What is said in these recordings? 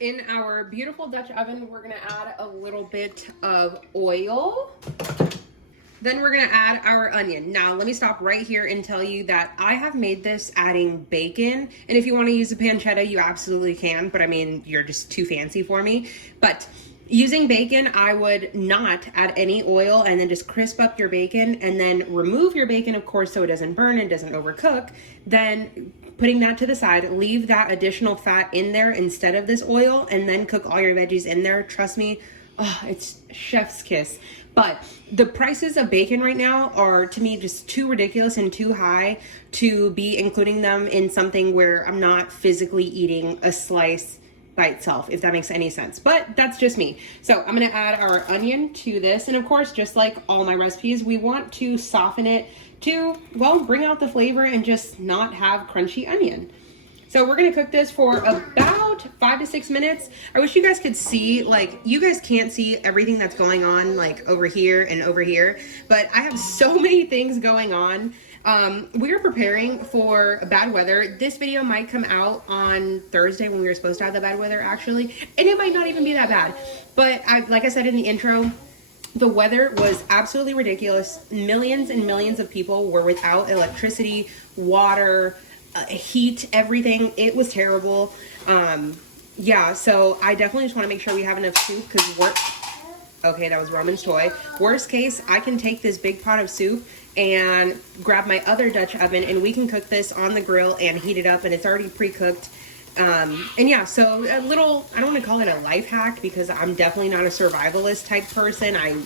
In our beautiful Dutch oven, we're gonna add a little bit of oil. Then we're gonna add our onion. Now, let me stop right here and tell you that I have made this adding bacon. And if you wanna use a pancetta, you absolutely can, but I mean, you're just too fancy for me. But using bacon, I would not add any oil and then just crisp up your bacon and then remove your bacon, of course, so it doesn't burn and doesn't overcook. Then putting that to the side, leave that additional fat in there instead of this oil, and then cook all your veggies in there. Trust me, oh, it's chef's kiss. But the prices of bacon right now are, to me, just too ridiculous and too high to be including them in something where I'm not physically eating a slice by itself, if that makes any sense. But that's just me. So I'm gonna add our onion to this. And of course, just like all my recipes, we want to soften it to, well, bring out the flavor and just not have crunchy onion. So we're gonna cook this for about 5 to 6 minutes. I wish you guys could see, like, you guys can't see everything that's going on, like over here and over here, but I have so many things going on. We are preparing for bad weather. This video might come out on Thursday when we were supposed to have the bad weather, actually, and it might not even be that bad. But like I said in the intro, the weather was absolutely ridiculous. Millions and millions of people were without electricity, water, heat, everything. It was terrible. Yeah, so I definitely just want to make sure we have enough soup, because okay, that was Roman's toy. Worst case, I can take this big pot of soup and grab my other Dutch oven and we can cook this on the grill and heat it up, and it's already pre-cooked. And yeah, so a little, I don't want to call it a life hack because I'm definitely not a survivalist type person. I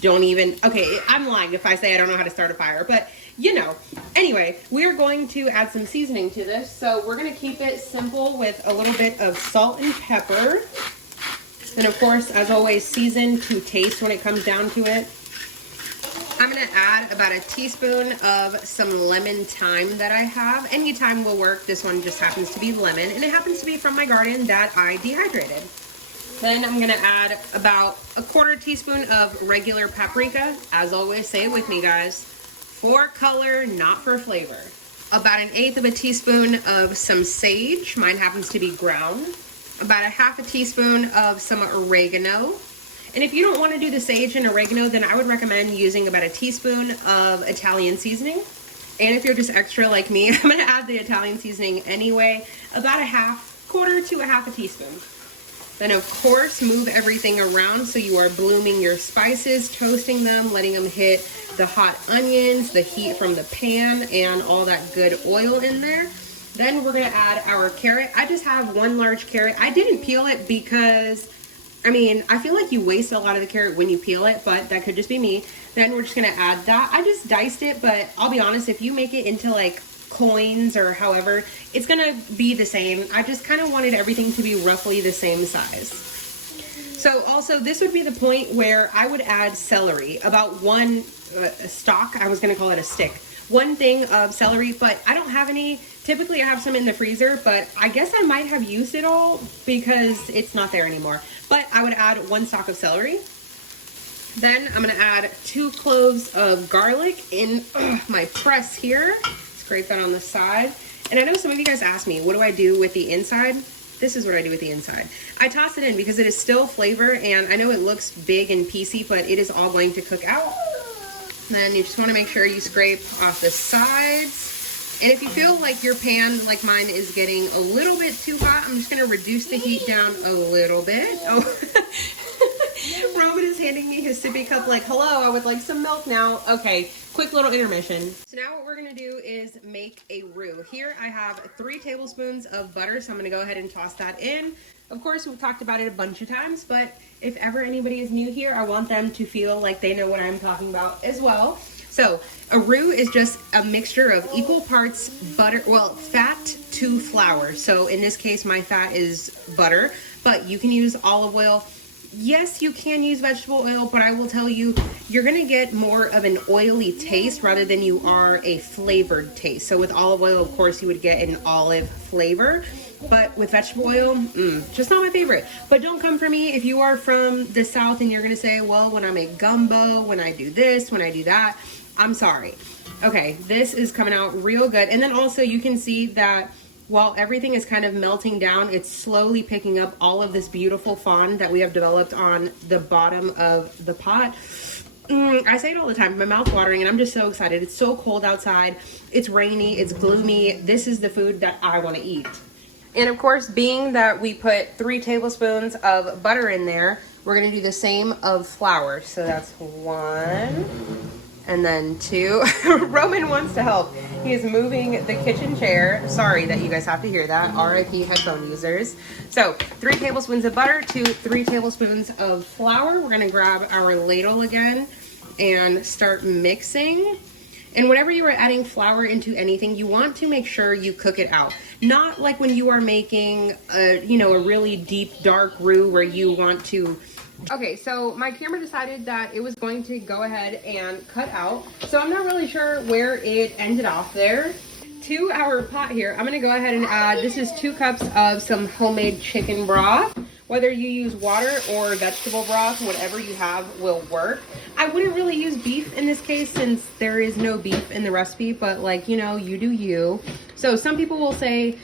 don't even, okay, I'm lying if I say I don't know how to start a fire, but you know. Anyway, we are going to add some seasoning to this. So we're going to keep it simple with a little bit of salt and pepper. And of course, as always, season to taste when it comes down to it. I'm going to add about a teaspoon of some lemon thyme that I have. Any thyme will work. This one just happens to be lemon, and it happens to be from my garden that I dehydrated. Then I'm going to add about a quarter teaspoon of regular paprika. As always, say it with me, guys. For color, not for flavor. About 1/8 teaspoon of some sage. Mine happens to be ground. About 1/2 teaspoon of some oregano. And if you don't want to do the sage and oregano, then I would recommend using about a teaspoon of Italian seasoning. And if you're just extra like me, I'm going to add the Italian seasoning anyway. About quarter to 1/2 teaspoon. Then of course, move everything around so you are blooming your spices, toasting them, letting them hit the hot onions, the heat from the pan, and all that good oil in there. Then we're gonna add our carrot. I just have one large carrot. I didn't peel it because, I mean, I feel like you waste a lot of the carrot when you peel it, but that could just be me. Then we're just gonna add that. I just diced it, but I'll be honest, if you make it into like coins or however, it's gonna be the same. I just kind of wanted everything to be roughly the same size. So also, this would be the point where I would add celery, about one stalk. I was gonna call it a stick. One thing of celery, but I don't have any. Typically I have some in the freezer, but I guess I might have used it all because it's not there anymore. But I would add 1 stalk of celery. Then I'm gonna add 2 cloves of garlic in my press here. Scrape that on the side. And I know some of you guys ask me, what do I do with the inside? This is what I do with the inside. I toss it in because it is still flavor, and I know it looks big and piecey, but it is all going to cook out. Then you just want to make sure you scrape off the sides. And if you feel like your pan, like mine, is getting a little bit too hot, I'm just going to reduce the heat down a little bit. Oh, Roman is handing me his sippy cup like, hello, I would like some milk now. Okay, quick little intermission. So now what we're going to do is make a roux. Here I have 3 tablespoons of butter, so I'm going to go ahead and toss that in. Of course, we've talked about it a bunch of times, but if ever anybody is new here, I want them to feel like they know what I'm talking about as well. So a roux is just a mixture of equal parts butter, well, fat to flour. So in this case, my fat is butter, but you can use olive oil. Yes, you can use vegetable oil, but I will tell you, you're gonna get more of an oily taste rather than you are a flavored taste. So with olive oil, of course, you would get an olive flavor, but with vegetable oil, just not my favorite. But don't come for me if you are from the South and you're gonna say, well, when I make gumbo, when I do this, when I do that, I'm sorry. Okay, this is coming out real good. And then also you can see that while everything is kind of melting down, it's slowly picking up all of this beautiful fond that we have developed on the bottom of the pot. I say it all the time, my mouth watering, and I'm just so excited. It's so cold outside, it's rainy, it's gloomy. This is the food that I want to eat. And of course, being that we put 3 tablespoons of butter in there, we're going to do the same of flour. So that's 1 and then 2. Roman wants to help. He is moving the kitchen chair. Sorry that you guys have to hear that. RIP headphone users. So 3 tablespoons of butter to 3 tablespoons of flour. We're going to grab our ladle again and start mixing. And whenever you are adding flour into anything, you want to make sure you cook it out. Not like when you are making a really deep, dark roux where you want to... Okay, so my camera decided that it was going to go ahead and cut out. So I'm not really sure where it ended off there. To our pot here, I'm gonna go ahead and add, this is 2 cups of some homemade chicken broth. Whether you use water or vegetable broth, whatever you have will work. I wouldn't really use beef in this case since there is no beef in the recipe, but like, you do you. So some people will say,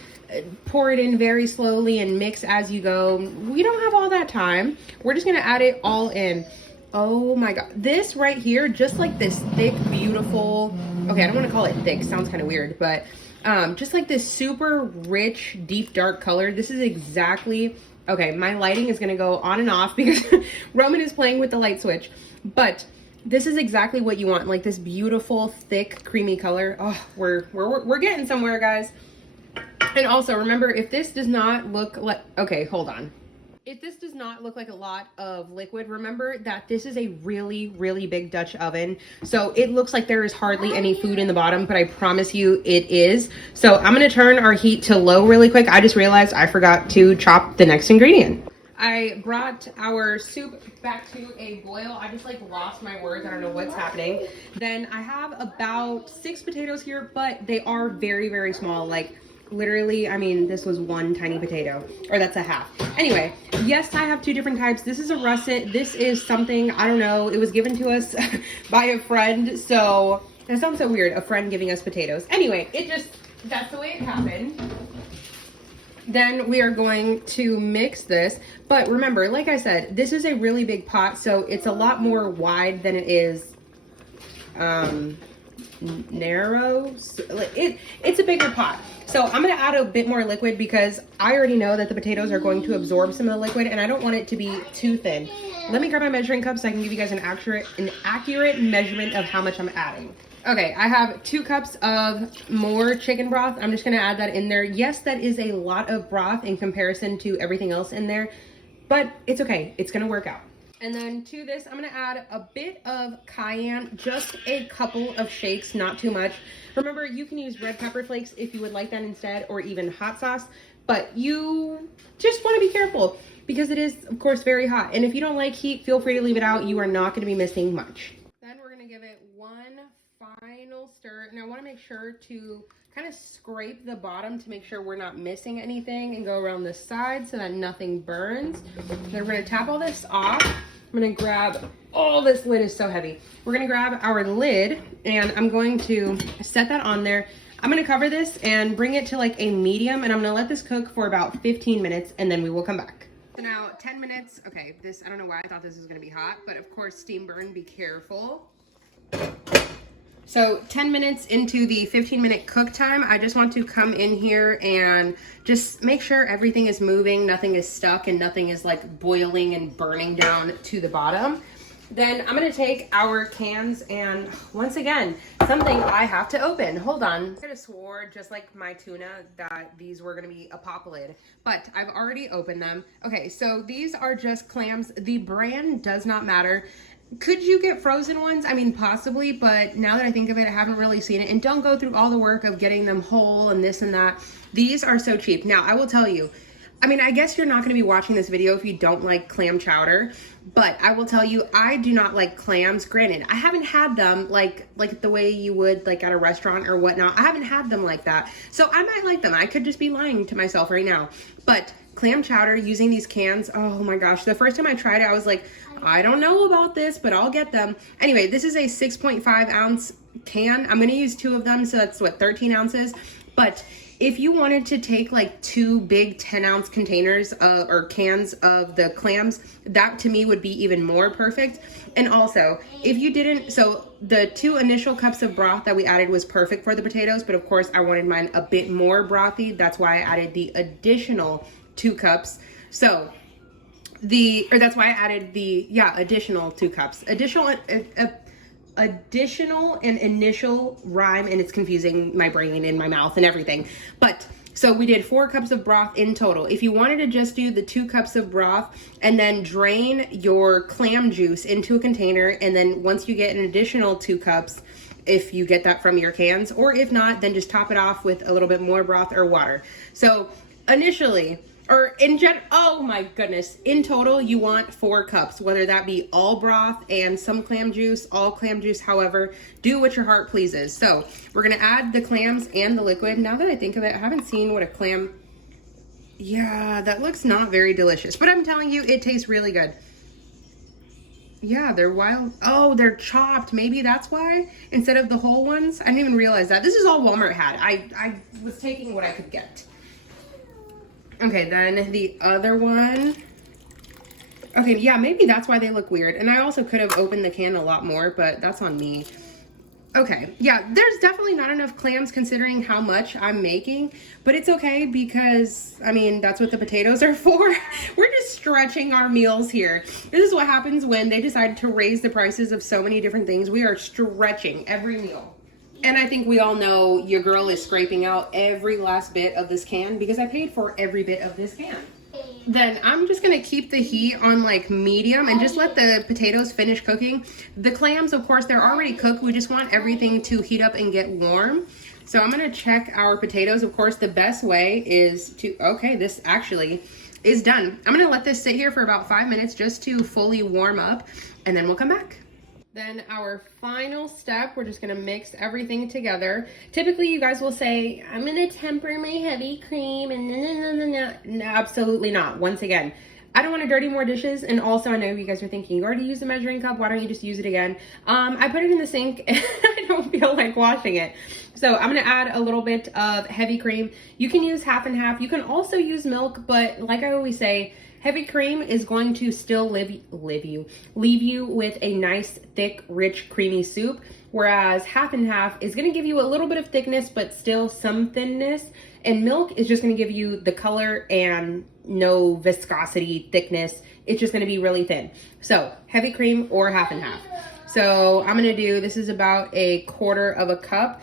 pour it in very slowly and mix as you go. We don't have all that time. We're just gonna add it all in. Oh my God, this right here, just like this thick, beautiful, okay, I don't wanna call it thick, sounds kind of weird, but just like this super rich, deep, dark color. This is exactly, okay, my lighting is gonna go on and off because Roman is playing with the light switch, but this is exactly what you want, like this beautiful, thick, creamy color. Oh, we're getting somewhere, guys. And also remember, if this does not look like, okay, hold on. If this does not look like a lot of liquid, remember that this is a really, really big Dutch oven. So it looks like there is hardly any food in the bottom, but I promise you it is. So I'm gonna turn our heat to low really quick. I just realized I forgot to chop the next ingredient. I brought our soup back to a boil. I just like lost my words. I don't know what's happening. Then I have about 6 potatoes here, but they are very, very small. Like literally, I mean, this was 1 tiny potato, or that's a half. Anyway, yes, I have 2 different types. This is a russet. This is something, I don't know, it was given to us by a friend. So that sounds so weird, a friend giving us potatoes. Anyway, that's the way it happened. Then we are going to mix this. But remember, like I said, this is a really big pot, so it's a lot more wide than it is narrow. It's a bigger pot. So I'm going to add a bit more liquid because I already know that the potatoes are going to absorb some of the liquid and I don't want it to be too thin. Let me grab my measuring cup so I can give you guys an accurate measurement of how much I'm adding. Okay, I have 2 cups of more chicken broth. I'm just gonna add that in there. Yes, that is a lot of broth in comparison to everything else in there, but it's okay, it's gonna work out. And then to this, I'm gonna add a bit of cayenne, just a couple of shakes, not too much. Remember, you can use red pepper flakes if you would like that instead, or even hot sauce, but you just wanna be careful because it is, of course, very hot. And if you don't like heat, feel free to leave it out. You are not gonna be missing much. Then we're gonna give it 1 final stir, and I want to make sure to kind of scrape the bottom to make sure we're not missing anything and go around the side so that nothing burns. Then we're going to tap all this off. I'm going to grab, oh, this lid is so heavy. We're going to grab our lid and I'm going to set that on there. I'm going to cover this and bring it to like a medium, and I'm going to let this cook for about 15 minutes and then we will come back. So now 10 minutes. Okay, this, I don't know why I thought this was going to be hot, but of course steam burn, be careful. So 10 minutes into the 15-minute cook time, I just want to come in here and just make sure everything is moving, nothing is stuck, and nothing is like boiling and burning down to the bottom. Then I'm gonna take our cans and once again, something I have to open. Hold on. I could have swore, just like my tuna, that these were gonna be a pop lid, but I've already opened them. Okay, so these are just clams. The brand does not matter. Could you get frozen ones? I mean, possibly, but now that I think of it, I haven't really seen it. And don't go through all the work of getting them whole and this and that. These are so cheap. Now, I will tell you, I mean, I guess you're not going to be watching this video if you don't like clam chowder, but I will tell you, I do not like clams. Granted, I haven't had them like the way you would like at a restaurant or whatnot. I haven't had them like that. So I might like them. I could just be lying to myself right now. But clam chowder using these cans, oh my gosh. The first time I tried it, I was like, I don't know about this, but I'll get them. Anyway, this is a 6.5 ounce can. I'm going to use 2 of them. So that's what, 13 ounces. But if you wanted to take like 2 big 10-ounce containers or cans of the clams, that to me would be even more perfect. And also, if you didn't, so the 2 initial cups of broth that we added was perfect for the potatoes, but of course I wanted mine a bit more brothy. That's why I added the additional 2 cups. So that's why I added the, additional 2 cups. Additional and initial rhyme, and it's confusing my brain and my mouth and everything. But so we did 4 cups of broth in total. If you wanted to just do the 2 cups of broth and then drain your clam juice into a container, and then once you get an additional 2 cups, if you get that from your cans, or if not, then just top it off with a little bit more broth or water. So initially, or oh my goodness, in total you want 4 cups, whether that be all broth and some clam juice, all clam juice, however, do what your heart pleases. So we're gonna add the clams and the liquid. Now that I think of it, I haven't seen what a clam, yeah, that looks not very delicious, but I'm telling you, it tastes really good. Yeah, they're wild. Oh, they're chopped. Maybe that's why, instead of the whole ones. I didn't even realize that. This is all Walmart had. I was taking what I could get. Okay, then the other one. Okay, yeah, maybe that's why they look weird. And I also could have opened the can a lot more, but that's on me. Okay, yeah, there's definitely not enough clams considering how much I'm making, but it's okay because, I mean, that's what the potatoes are for. We're just stretching our meals here. This is what happens when they decide to raise the prices of so many different things. We are stretching every meal. And I think we all know your girl is scraping out every last bit of this can because I paid for every bit of this can. Then I'm just gonna keep the heat on like medium and just let the potatoes finish cooking. The clams, of course, they're already cooked. We just want everything to heat up and get warm. So I'm gonna check our potatoes. Of course, the best way is to, okay, this actually is done. I'm gonna let this sit here for about 5 minutes just to fully warm up, and then we'll come back. Then our final step, we're just gonna mix everything together. Typically, you guys will say, I'm gonna temper my heavy cream, and no, absolutely not. Once again, I don't want to dirty more dishes, and also I know you guys are thinking, you already used the measuring cup, why don't you just use it again? I put it in the sink, and I don't feel like washing it. So I'm gonna add a little bit of heavy cream. You can use half and half. You can also use milk, but like I always say, heavy cream is going to still leave you with a nice, thick, rich, creamy soup, whereas half and half is gonna give you a little bit of thickness, but still some thinness, and milk is just gonna give you the color and no viscosity, thickness. It's just gonna be really thin. So heavy cream or half and half. So I'm gonna do, this is about 1/4 cup.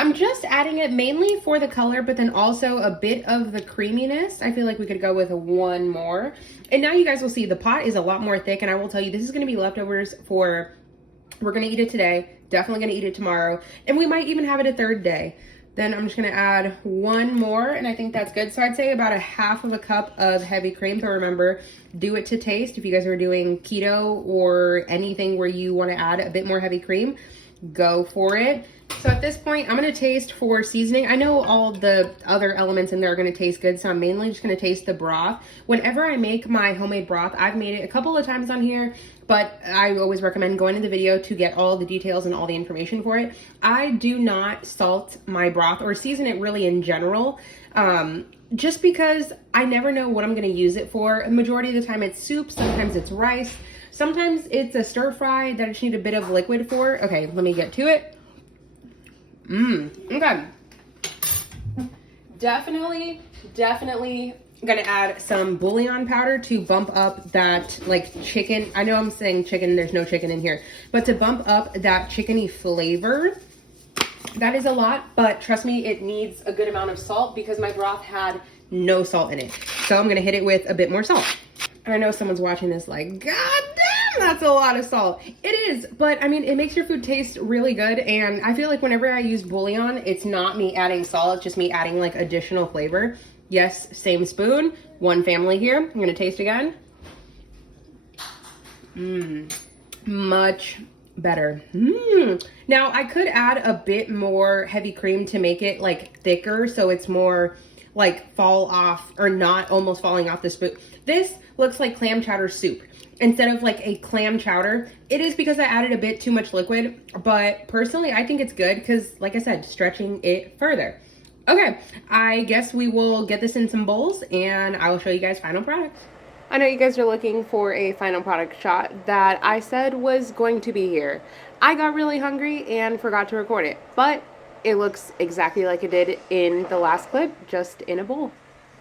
I'm just adding it mainly for the color, but then also a bit of the creaminess. I feel like we could go with 1 more. And now you guys will see the pot is a lot more thick, and I will tell you, this is gonna be leftovers for, we're gonna eat it today, definitely gonna eat it tomorrow, and we might even have it a 3rd day. Then I'm just gonna add 1 more, and I think that's good. So I'd say about 1/2 cup of heavy cream, but remember, do it to taste. If you guys are doing keto or anything where you wanna add a bit more heavy cream, go for it. So at this point, I'm gonna taste for seasoning. I know all the other elements in there are gonna taste good, so I'm mainly just gonna taste the broth. Whenever I make my homemade broth, I've made it a couple of times on here, but I always recommend going to the video to get all the details and all the information for it. I do not salt my broth or season it really in general, just because I never know what I'm gonna use it for. A majority of the time it's soup, sometimes it's rice, sometimes it's a stir fry that I just need a bit of liquid for. Okay, let me get to it. Okay. Definitely gonna add some bouillon powder to bump up that like chicken. I know I'm saying chicken, there's no chicken in here, but to bump up that chickeny flavor. That is a lot, but trust me, it needs a good amount of salt because my broth had no salt in it. So I'm gonna hit it with a bit more salt. And I know someone's watching this like, God damn, that's a lot of salt. It is, but I mean, it makes your food taste really good. And I feel like whenever I use bouillon, it's not me adding salt, it's just me adding like additional flavor. Yes, same spoon, 1 family here. I'm gonna taste again. Much better. Now I could add a bit more heavy cream to make it like thicker, so it's more like fall off or not almost falling off the spoon. This looks like clam chowder soup instead of like a clam chowder. It is because I added a bit too much liquid, but personally I think it's good because, like I said, stretching it further. Okay, I guess we will get this in some bowls and I will show you guys final products. I know you guys are looking for a final product shot that I said was going to be here. I got really hungry and forgot to record it, but it looks exactly like it did in the last clip, just in a bowl.